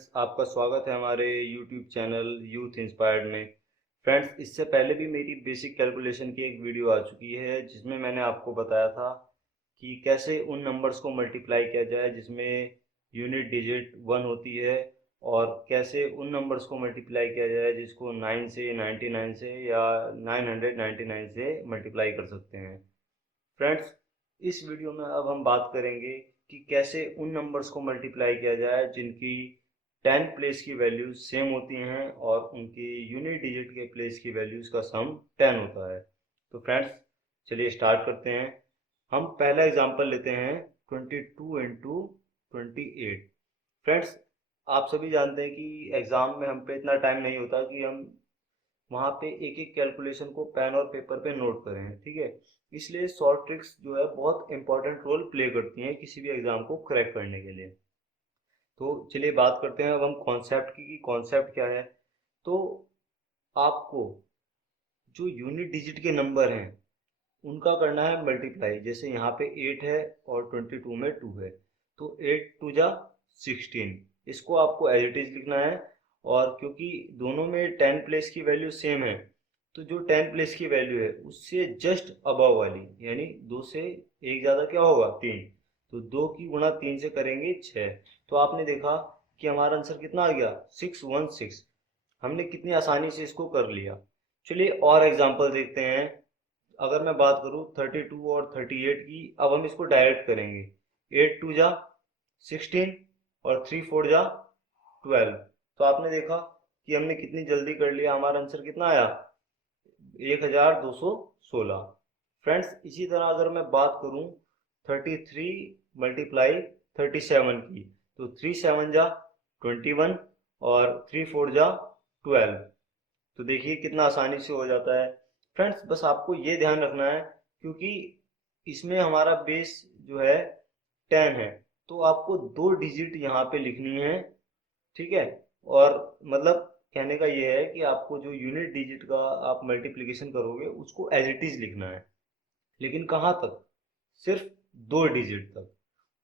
Friends, आपका स्वागत है हमारे यूट्यूब चैनल यूथ इंस्पायर्ड में। फ्रेंड्स, इससे पहले भी मेरी बेसिक कैलकुलेशन की एक वीडियो आ चुकी है जिसमें मैंने आपको बताया था कि कैसे उन नंबर्स को मल्टीप्लाई किया जाए जिसमें यूनिट डिजिट 1 होती है, और कैसे उन नंबर्स को मल्टीप्लाई किया जाए जिसको 9 से, 99 से या 999 से मल्टीप्लाई कर सकते हैं। फ्रेंड्स, इस वीडियो में अब हम बात करेंगे कि कैसे उन नंबर्स को मल्टीप्लाई किया जाए जिनकी 10 प्लेस की वैल्यूज सेम होती हैं और उनकी यूनिट डिजिट के प्लेस की वैल्यूज का सम 10 होता है। तो फ्रेंड्स, चलिए स्टार्ट करते हैं। हम पहला एग्जांपल लेते हैं 22 इंटू 28। फ्रेंड्स, आप सभी जानते हैं कि एग्ज़ाम में हम पे इतना टाइम नहीं होता कि हम वहाँ पे एक एक कैलकुलेशन को पेन और पेपर पे नोट करें, ठीक है। इसलिए शॉर्ट ट्रिक्स जो है बहुत इंपॉर्टेंट रोल प्ले करती हैं किसी भी एग्जाम को क्रैक करने के लिए। तो चलिए बात करते हैं अब हम कॉन्सेप्ट की कि कॉन्सेप्ट क्या है। तो आपको जो यूनिट डिजिट के नंबर हैं उनका करना है मल्टीप्लाई। जैसे यहाँ पे 8 है और 22 में 2 है, तो 8 टू जा 16, इसको आपको एज इट इज लिखना है। और क्योंकि दोनों में 10 प्लेस की वैल्यू सेम है, तो जो 10 प्लेस की वैल्यू है उससे जस्ट अबव वाली, यानी दो से एक ज़्यादा क्या होगा, 3, तो 2 की गुणा 3 से करेंगे 6। तो आपने देखा कि हमारा आंसर कितना आ गया, 616। हमने कितनी आसानी से इसको कर लिया। चलिए और एग्जांपल देखते हैं। अगर मैं बात करूँ 32 और 38 की, अब हम इसको डायरेक्ट करेंगे। 8 टू जा 16 और 3 4 जा 12। तो आपने देखा कि हमने कितनी जल्दी कर लिया, हमारा आंसर कितना आया, 1216। फ्रेंड्स, इसी तरह अगर मैं बात करूँ 33 मल्टीप्लाई 37 की, तो 3 7 जा 21 और 3 4 जा 12। तो देखिए कितना आसानी से हो जाता है। फ्रेंड्स, बस आपको ये ध्यान रखना है, क्योंकि इसमें हमारा बेस जो है 10 है, तो आपको 2 डिजिट यहाँ पे लिखनी है, ठीक है। और मतलब कहने का ये है कि आपको जो यूनिट डिजिट का आप मल्टीप्लिकेशन करोगे उसको एज इट इज लिखना है, लेकिन कहाँ तक, सिर्फ 2 डिजिट तक।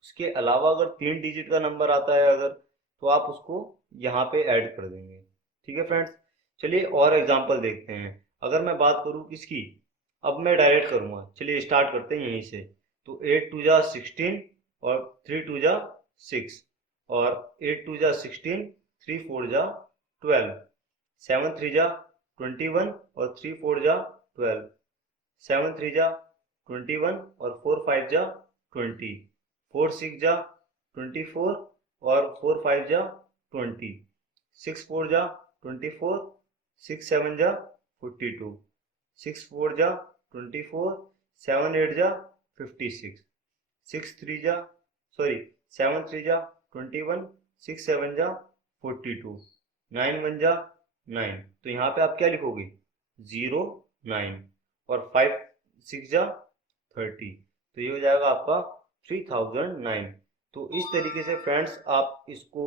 उसके अलावा अगर 3 डिजिट का नंबर आता है अगर, तो आप उसको यहाँ पे ऐड कर देंगे, ठीक है फ्रेंड्स। चलिए और एग्जांपल देखते हैं। अगर मैं बात करूँ किसकी, अब मैं डायरेक्ट करूँगा, चलिए स्टार्ट करते हैं यहीं से। तो 8 टू जा 16 और 3 टू जा 6, और 8 टू जा 16, 3 4 जा 12, 7 3 जा 21 और 3 4 जा 12, 7 3 जा 21 और 4 5 जा 20, 4 6 जा 24 और 4 5 जा 20, 6 4 जा 24, 6 7 जा 42, 6 4 जा 24, 7 8 जा 56, 6 3 जा, सॉरी, 7 3 जा 21, 6 7 जा 42, 9 1 जा 9। तो यहाँ पे आप क्या लिखोगे, 0 9, और 5 6 जा 30, तो ये हो जाएगा आपका 3009। तो इस तरीके से फ्रेंड्स आप इसको,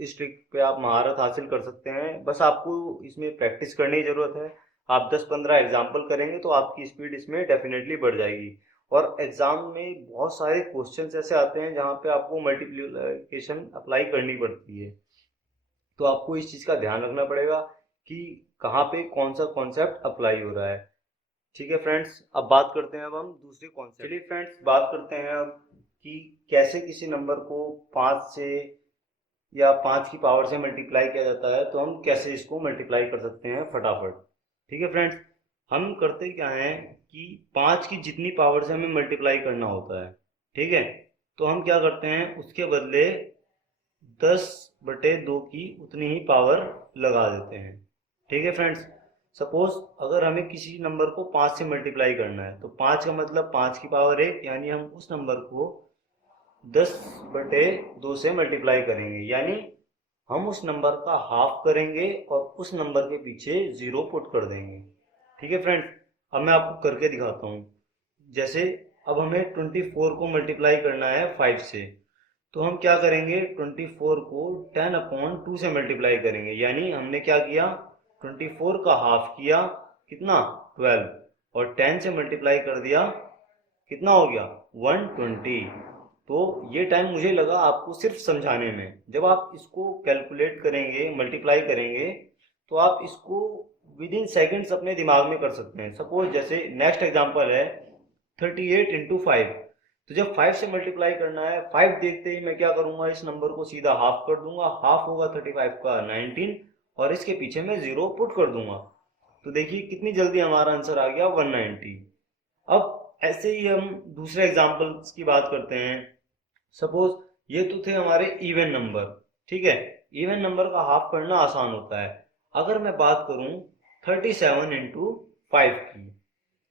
इस ट्रिक पे आप महारत हासिल कर सकते हैं। बस आपको इसमें प्रैक्टिस करने की ज़रूरत है। आप 10-15 एग्जाम्पल करेंगे तो आपकी स्पीड इसमें डेफिनेटली बढ़ जाएगी। और एग्ज़ाम में बहुत सारे क्वेश्चंस ऐसे आते हैं जहाँ पे आपको मल्टीप्लिकेशन अप्लाई करनी पड़ती है, तो आपको इस चीज़ का ध्यान रखना पड़ेगा कि कहाँ पे कौन सा कॉन्सेप्ट अप्लाई हो रहा है। ठीक है फ्रेंड्स, अब बात करते हैं अब हम दूसरे कॉन्सेप्ट। चलिए फ्रेंड्स, बात करते हैं अब कि कैसे किसी नंबर को 5 से या 5 की पावर से मल्टीप्लाई किया जाता है, तो हम कैसे इसको मल्टीप्लाई कर सकते हैं फटाफट। ठीक है फ्रेंड्स, हम करते क्या हैं कि 5 की जितनी पावर से हमें मल्टीप्लाई करना होता है, ठीक है, तो हम क्या करते हैं उसके बदले 10/2 की उतनी ही पावर लगा देते हैं। ठीक है फ्रेंड्स, सपोज अगर हमें किसी नंबर को 5 से मल्टीप्लाई करना है, तो 5 का मतलब 5 की पावर 1, यानी हम उस नंबर को 10/2 से मल्टीप्लाई करेंगे, यानी हम उस नंबर का हाफ करेंगे और उस नंबर के पीछे 0 पुट कर देंगे। ठीक है फ्रेंड्स, अब मैं आपको करके दिखाता हूँ। जैसे अब हमें 24 को मल्टीप्लाई करना है 5 से, तो हम क्या करेंगे, 24 को 10/2 से मल्टीप्लाई करेंगे, यानी हमने क्या किया, 24 का हाफ किया, कितना, 12, और 10 से मल्टीप्लाई कर दिया, कितना हो गया, 120। तो ये टाइम मुझे लगा आपको सिर्फ समझाने में। जब आप इसको कैलकुलेट करेंगे, मल्टीप्लाई करेंगे, तो आप इसको विद इन सेकेंड्स अपने दिमाग में कर सकते हैं। सपोज जैसे नेक्स्ट एग्जांपल है 38 इंटू 5। तो जब 5 से मल्टीप्लाई करना है, 5 देखते ही मैं क्या करूंगा, इस नंबर को सीधा हाफ कर दूंगा। हाफ होगा 35 का 19, और इसके पीछे मैं 0 पुट कर दूंगा। तो देखिए कितनी जल्दी हमारा आंसर आ गया 190। अब ऐसे ही हम दूसरे एग्जांपल्स की बात करते हैं। सपोज ये तो थे हमारे इवन नंबर, ठीक है। इवन नंबर का हाफ करना आसान होता है। अगर मैं बात करूं 37 इंटू 5 की,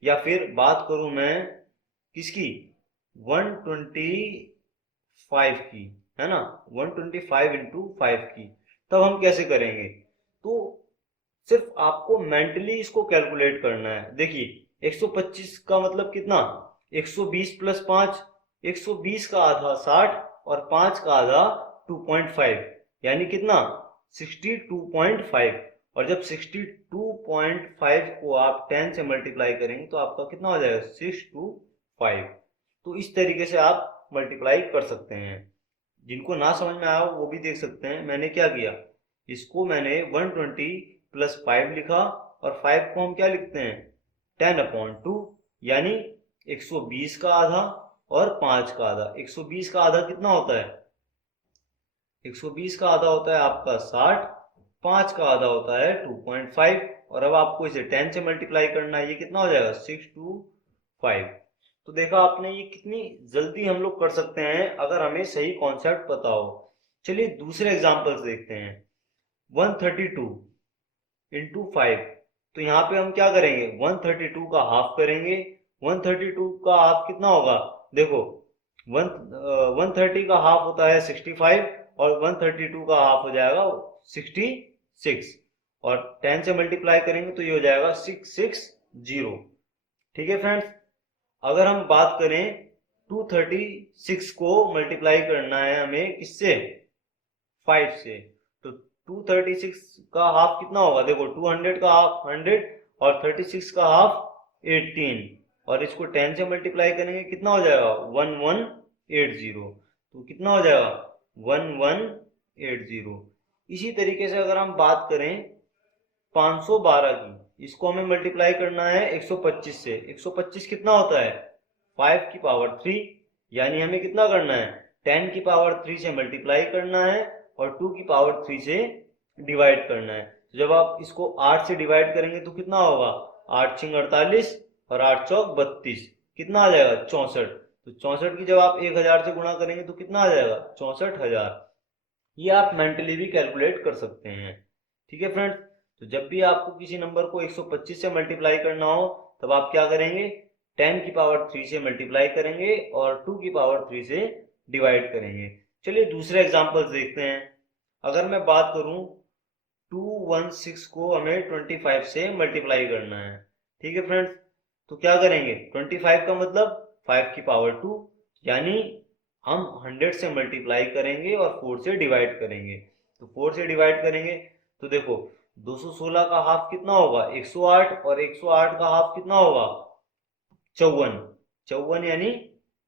या फिर बात करूं मैं किसकी, 125 की, है ना, 125 इंटू 5 की, तब हम कैसे करेंगे। तो सिर्फ आपको मेंटली इसको कैलकुलेट करना है। देखिए 125 का मतलब कितना, 120 प्लस 5, 120 का आधा 60 और 5 का आधा 2.5, यानी कितना 62.5। और जब 62.5 को आप 10 से मल्टीप्लाई करेंगे तो आपका कितना हो जाएगा 625। तो इस तरीके से आप मल्टीप्लाई कर सकते हैं। जिनको ना समझ में आया वो भी देख सकते हैं। मैंने क्या किया, इसको मैंने 120 प्लस 5 लिखा, और 5 को हम क्या लिखते हैं 10/2, यानी 120 का आधा और 5 का आधा। 120 का आधा कितना होता है, 120 का आधा होता है आपका 60, 5 का आधा होता है 2.5, और अब आपको इसे 10 से मल्टीप्लाई करना है, ये कितना हो जाएगा 625। तो देखा आपने, ये कितनी जल्दी हम लोग कर सकते हैं अगर हमें सही कॉन्सेप्ट पता हो। चलिए दूसरे एग्जांपल्स देखते हैं। 132 इंटू 5। तो यहाँ पे हम क्या करेंगे, 132 का हाफ करेंगे। 132 का हाफ कितना होगा, देखो 130 का हाफ होता है 65, और 132 का हाफ हो जाएगा 66, और 10 से मल्टीप्लाई करेंगे तो ये हो जाएगा 660। ठीक है फ्रेंड्स। अगर हम बात करें 236 को मल्टीप्लाई करना है हमें किससे, 5 से, तो 236 का हाफ कितना होगा, देखो 200 का हाफ 100, और 36 का हाफ 18, और इसको 10 से मल्टीप्लाई करेंगे कितना हो जाएगा 1180। तो कितना हो जाएगा 1180। इसी तरीके से अगर हम बात करें 512 की, इसको हमें मल्टीप्लाई करना है 125 से। 125 कितना होता है 5 की पावर 3, यानी हमें कितना करना है 10 की पावर 3 से मल्टीप्लाई करना है, और 2 की पावर 3 से डिवाइड करना है। तो जब आप इसको 8 से डिवाइड करेंगे तो कितना होगा, 8 छिंग 48 और 8 चौक 32, कितना आ जाएगा 64। तो 64 की जब आप 1000 से गुणा करेंगे तो कितना आ जाएगा 64,000। ये आप मेंटली भी कैलकुलेट कर सकते हैं। ठीक है फ्रेंड्स। तो जब भी आपको किसी नंबर को 125 से मल्टीप्लाई करना हो, तब आप क्या करेंगे 10 की पावर 3 से मल्टीप्लाई करेंगे और 2 की पावर 3 से डिवाइड करेंगे। चलिए दूसरे एग्जांपल्स देखते हैं। अगर मैं बात करूं 216 को हमें 25 से मल्टीप्लाई करना है। ठीक है फ्रेंड्स। तो क्या करेंगे 25 का मतलब 5 की पावर 2, यानी हम 100 से मल्टीप्लाई करेंगे और 4 से डिवाइड करेंगे। तो 4 से डिवाइड करेंगे तो देखो 216 का हाफ कितना होगा 108, और 108 का हाफ कितना होगा 54। 54 यानी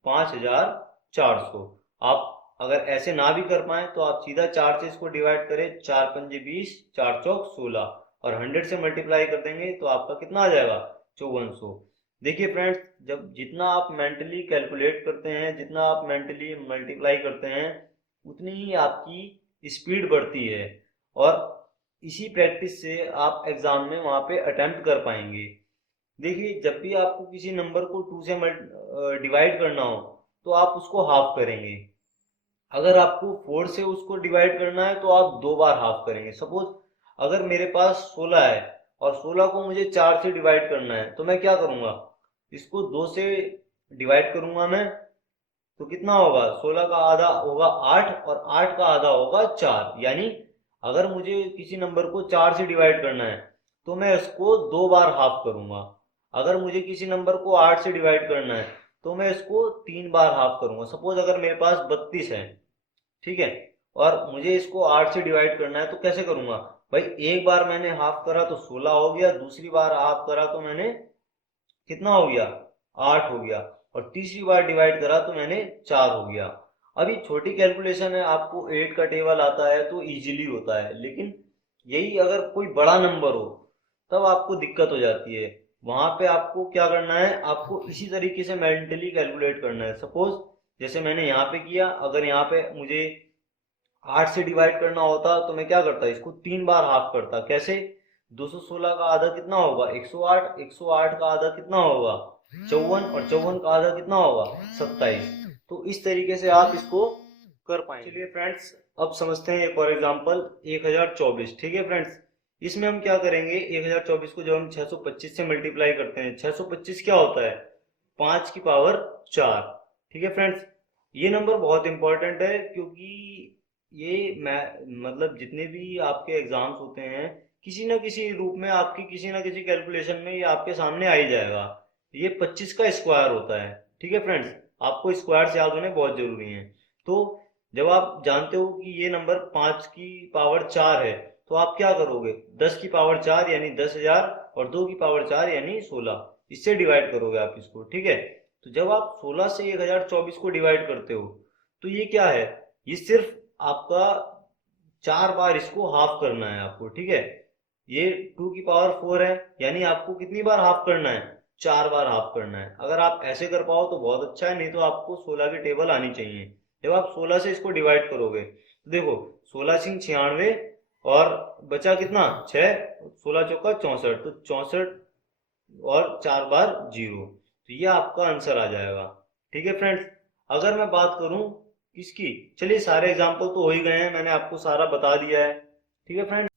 5400। आप अगर ऐसे ना भी कर पाए तो आप सीधा 4 से इसको डिवाइड करें, 4 पंजे 20, 4 चौक 16, और 100 से मल्टीप्लाई कर देंगे तो आपका कितना आ जाएगा 5400। देखिए फ्रेंड्स, जब जितना आप मेंटली कैलकुलेट करते हैं, जितना आप मेंटली मल्टीप्लाई करते हैं, उतनी ही आपकी स्पीड बढ़ती है, और इसी प्रैक्टिस से आप एग्जाम में वहां पे अटेम्प्ट कर पाएंगे। देखिए जब भी आपको किसी नंबर को 2 से डिवाइड करना हो तो आप उसको हाफ करेंगे। अगर आपको 4 से उसको डिवाइड करना है तो आप 2 बार हाफ करेंगे। सपोज अगर मेरे पास 16 है और 16 को मुझे 4 से डिवाइड करना है, तो मैं क्या करूंगा, इसको 2 से डिवाइड करूंगा मैं, तो कितना होगा 16 का आधा होगा 8, और 8 का आधा होगा 4, यानी अगर मुझे किसी नंबर को 4 से डिवाइड करना है तो मैं इसको 2 बार हाफ करूंगा। अगर मुझे किसी नंबर को 8 से डिवाइड करना है तो मैं इसको 3 बार हाफ करूंगा। सपोज अगर मेरे पास 32 है, ठीक है, और मुझे इसको 8 से डिवाइड करना है तो कैसे करूंगा, भाई एक बार मैंने हाफ करा तो 16 हो गया, दूसरी बार हाफ करा तो मैंने कितना हो गया 8 हो गया, और तीसरी बार डिवाइड करा तो मैंने 4 हो गया। अभी छोटी कैलकुलेशन है, आपको 8 का टेबल आता है तो इजीली होता है, लेकिन यही अगर कोई बड़ा नंबर हो तब आपको दिक्कत हो जाती है। वहां पे आपको क्या करना है, आपको इसी तरीके से मेंटली कैलकुलेट करना है। सपोज जैसे मैंने यहाँ पे किया, अगर यहाँ पे मुझे 8 से डिवाइड करना होता तो मैं क्या करता, इसको 3 बार हाफ करता। कैसे, 216 का आधा कितना होगा, 108, 108 का आधा कितना होगा, 54, और 54 का आधा कितना होगा, 27। तो इस तरीके से आप इसको कर पाएंगे। चलिए फ्रेंड्स, अब समझते हैं एक और एग्जांपल, 1024। ठीक है फ्रेंड्स, इसमें हम क्या करेंगे, 1024 को जब हम 625 से मल्टीप्लाई करते हैं, 625 क्या होता है, 5 की पावर 4। ठीक है फ्रेंड्स, ये नंबर बहुत इंपॉर्टेंट है, क्योंकि ये मतलब जितने भी आपके एग्जाम्स होते हैं, किसी ना किसी रूप में आपकी किसी ना किसी कैलकुलेशन में ये आपके सामने आ ही जाएगा। ये 25 का स्क्वायर होता है। ठीक है फ्रेंड्स, आपको स्क्वायर याद होने बहुत जरूरी है। तो जब आप जानते हो कि ये नंबर 5 की पावर 4 है, तो आप क्या करोगे, 10 की पावर 4 यानी 10,000, और 2 की पावर 4 यानी 16, इससे डिवाइड करोगे आप इसको। ठीक है, तो जब आप 16 से 1024 को डिवाइड करते हो, तो ये क्या है, ये सिर्फ आपका 4 बार इसको हाफ करना है आपको। ठीक है, ये 2 की पावर 4 है, यानी आपको कितनी बार हाफ करना है, 4 बार हाफ करना है। अगर आप ऐसे कर पाओ तो बहुत अच्छा है, नहीं तो आपको 16 की टेबल आनी चाहिए। जब आप 16 से इसको डिवाइड करोगे तो देखो, 16 सिंह 96, और बचा कितना, 6, 16 चौका 64, तो 64 और 4 बार 0, तो ये आपका आंसर आ जाएगा। ठीक है फ्रेंड्स, अगर मैं बात करूं किसकी, चलिए सारे एग्जाम्पल तो हो ही गए हैं, मैंने आपको सारा बता दिया है। ठीक है फ्रेंड्स।